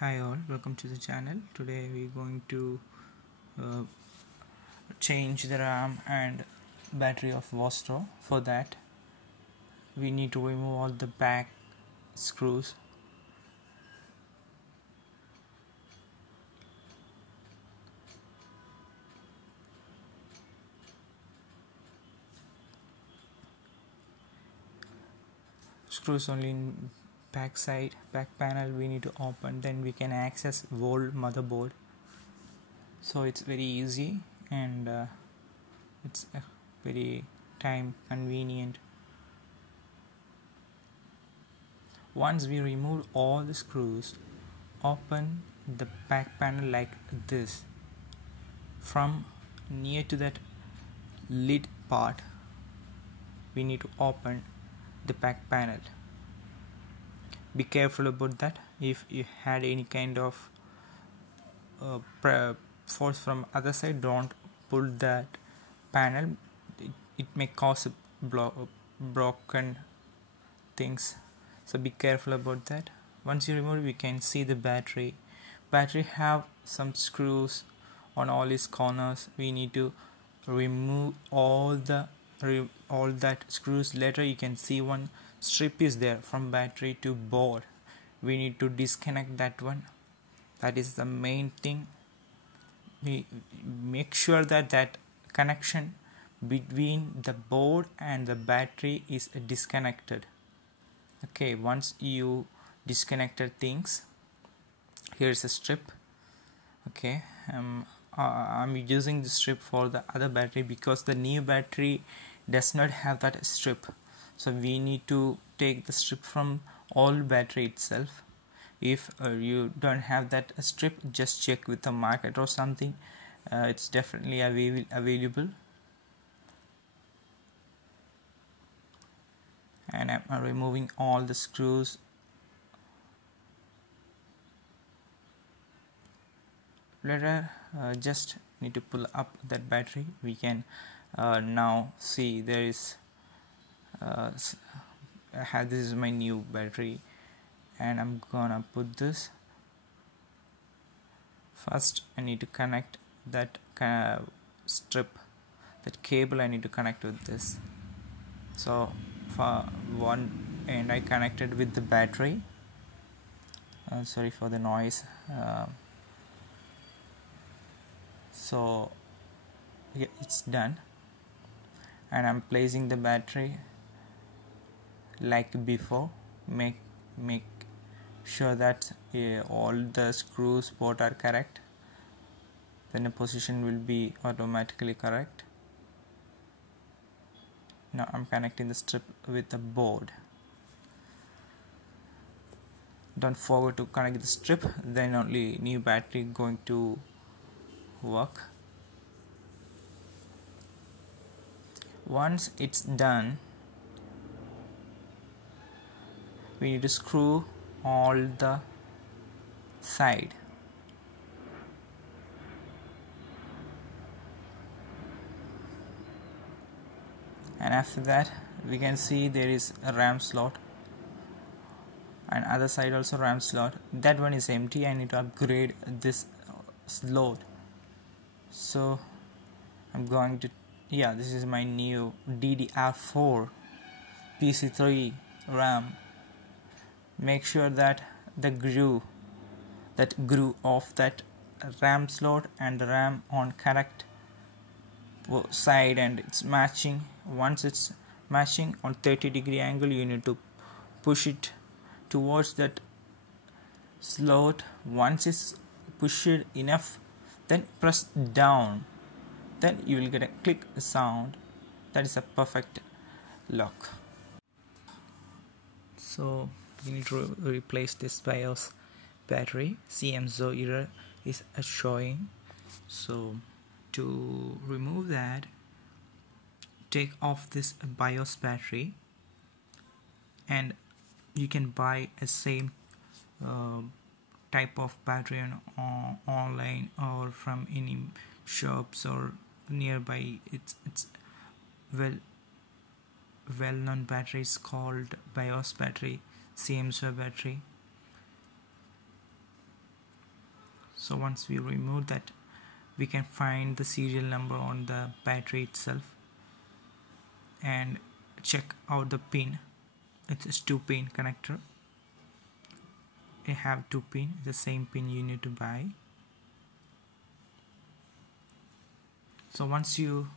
Hi all, welcome to the channel. Today we're going to uh, change the RAM and battery of Vostro. For that we need to remove all the back screws. Screws only in back side, back panel we need to open, then we can access whole motherboard. So it's very easy and it's very time convenient. Once we remove all the screws, open the back panel like this. From near to that lid part, we need to open the back panel. Be careful about that. If you had any kind of force from other side, don't pull that panel. It may cause broken things, so be careful about that. Once you remove it, we can see the battery have some screws on all its corners. We need to remove all that screws. Later you can see one strip is there from battery to board. We need to disconnect that one. That is the main thing. We make sure that connection between the board and the battery is disconnected. Okay, once you disconnected things, here's a strip. Okay, I'm using the strip for the other battery because the new battery does not have that strip, so we need to take the strip from old battery itself. If you don't have that strip, just check with the market or something. It's definitely available. And I'm removing all the screws. Later just need to pull up that battery. We can now see there is this is my new battery, and I'm gonna put this. First I need to connect that strip, that cable I need to connect with this. So for one end I connected with the battery. Sorry for the noise. So yeah, it's done, and I'm placing the battery like before. Make sure that all the screws both are correct, then the position will be automatically correct. Now I'm connecting the strip with the board. Don't forget to connect the strip, then only new battery going to work. Once it's done, we need to screw all the side. And after that we can see there is a RAM slot, and other side also RAM slot. That one is empty. I need to upgrade this slot. So I'm going to, this is my new DDR4 PC3 RAM. Make sure that the groove of that RAM slot and the RAM on correct side, and it's matching. Once it's matching on 30-degree angle, you need to push it towards that slot. Once it's pushed enough, then press down, then you will get a click sound. That is a perfect lock. So you need to replace this BIOS battery. Cmos error is showing. So to remove that, take off this BIOS battery, and you can buy a same type of battery online or from any shops or nearby. It's well-known batteries called BIOS battery, Cmos battery. So once we remove that, we can find the serial number on the battery itself and check out the pin. It's a 2-pin connector. I have 2 pin, the same pin you need to buy. So once you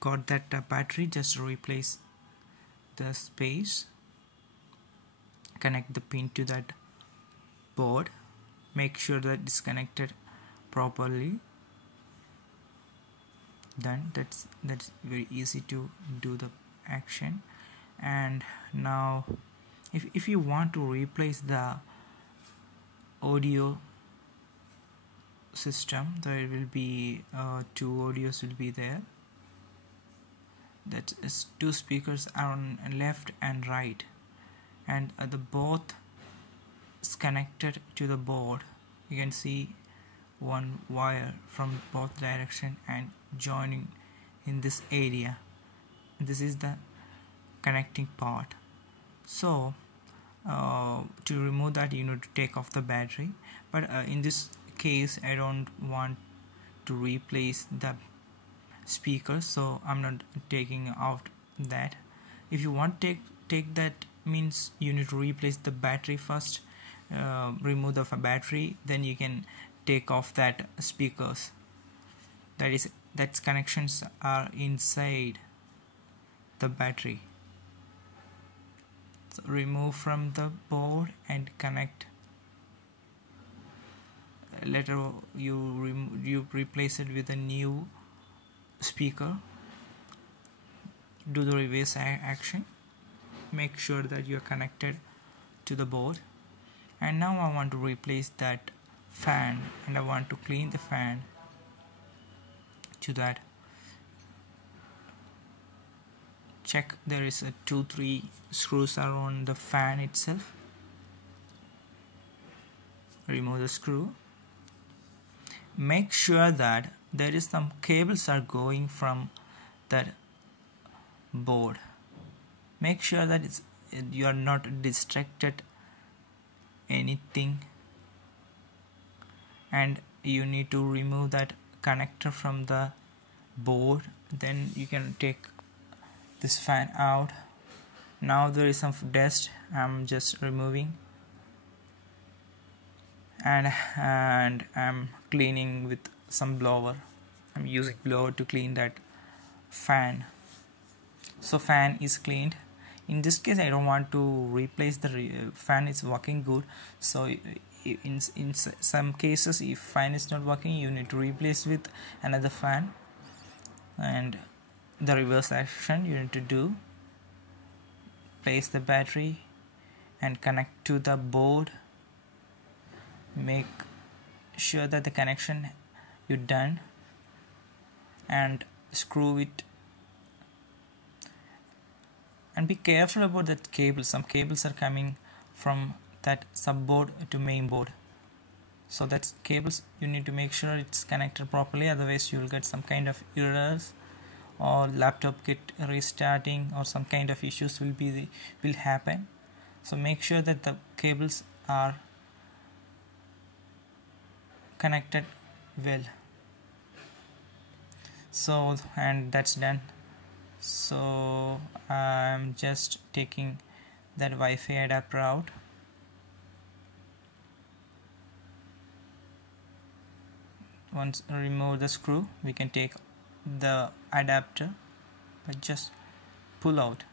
got that battery, just replace the space, connect the pin to that board, make sure that it's connected properly. Then that's very easy to do the action. And now if you want to replace the audio system, there will be 2 audios will be there. That is 2 speakers are on left and right, and the both is connected to the board. You can see one wire from both direction and joining in this area. This is the connecting part. So to remove that, you need to take off the battery, but in this case I don't want to replace the speaker, so I'm not taking out that. If you want to take that, means you need to replace the battery first, remove the battery, then you can take off that speakers. That's connections are inside the battery. So remove from the board and connect. Later you replace it with a new speaker. Do the reverse action. Make sure that you are connected to the board. And now I want to replace that fan, and I want to clean the fan to that. Check there is a 2-3 screws are on the fan itself. Remove the screw. Make sure that there is some cables are going from that board. Make sure that you are not distracted anything, and you need to remove that connector from the board. Then you can take this fan out. Now there is some dust, I'm just removing, and I'm cleaning with some blower. I'm using blower to clean that fan. So fan is cleaned. In this case I don't want to replace the fan, it's working good. So in some cases, if fan is not working, you need to replace with another fan. And the reverse action you need to do, place the battery and connect to the board. Make sure that the connection you done, and screw it. And be careful about that cable. Some cables are coming from that subboard to main board. So that's cables, you need to make sure it's connected properly, otherwise you will get some kind of errors, or laptop get restarting, or some kind of issues will happen. So make sure that the cables are connected well. So, and that's done. So I'm just taking that Wi-Fi adapter out. Once remove the screw, we can take the adapter, but just pull out.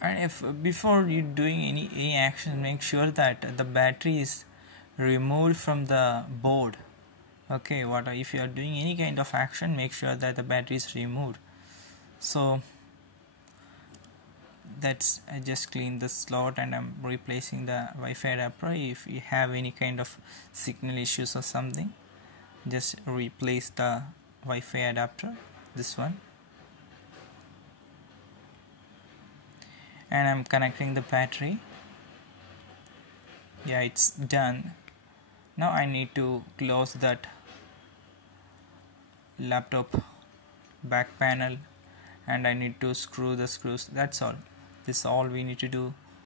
And if before you doing any action, make sure that the battery is removed from the board. Okay, if you are doing any kind of action, make sure that the battery is removed. So that's, I just clean the slot and I'm replacing the Wi-Fi adapter. If you have any kind of signal issues or something, just replace the Wi-Fi adapter, this one. And I'm connecting the battery. Yeah, it's done. Now I need to close that laptop back panel, and I need to screw the screws. That's all. This is all we need to do.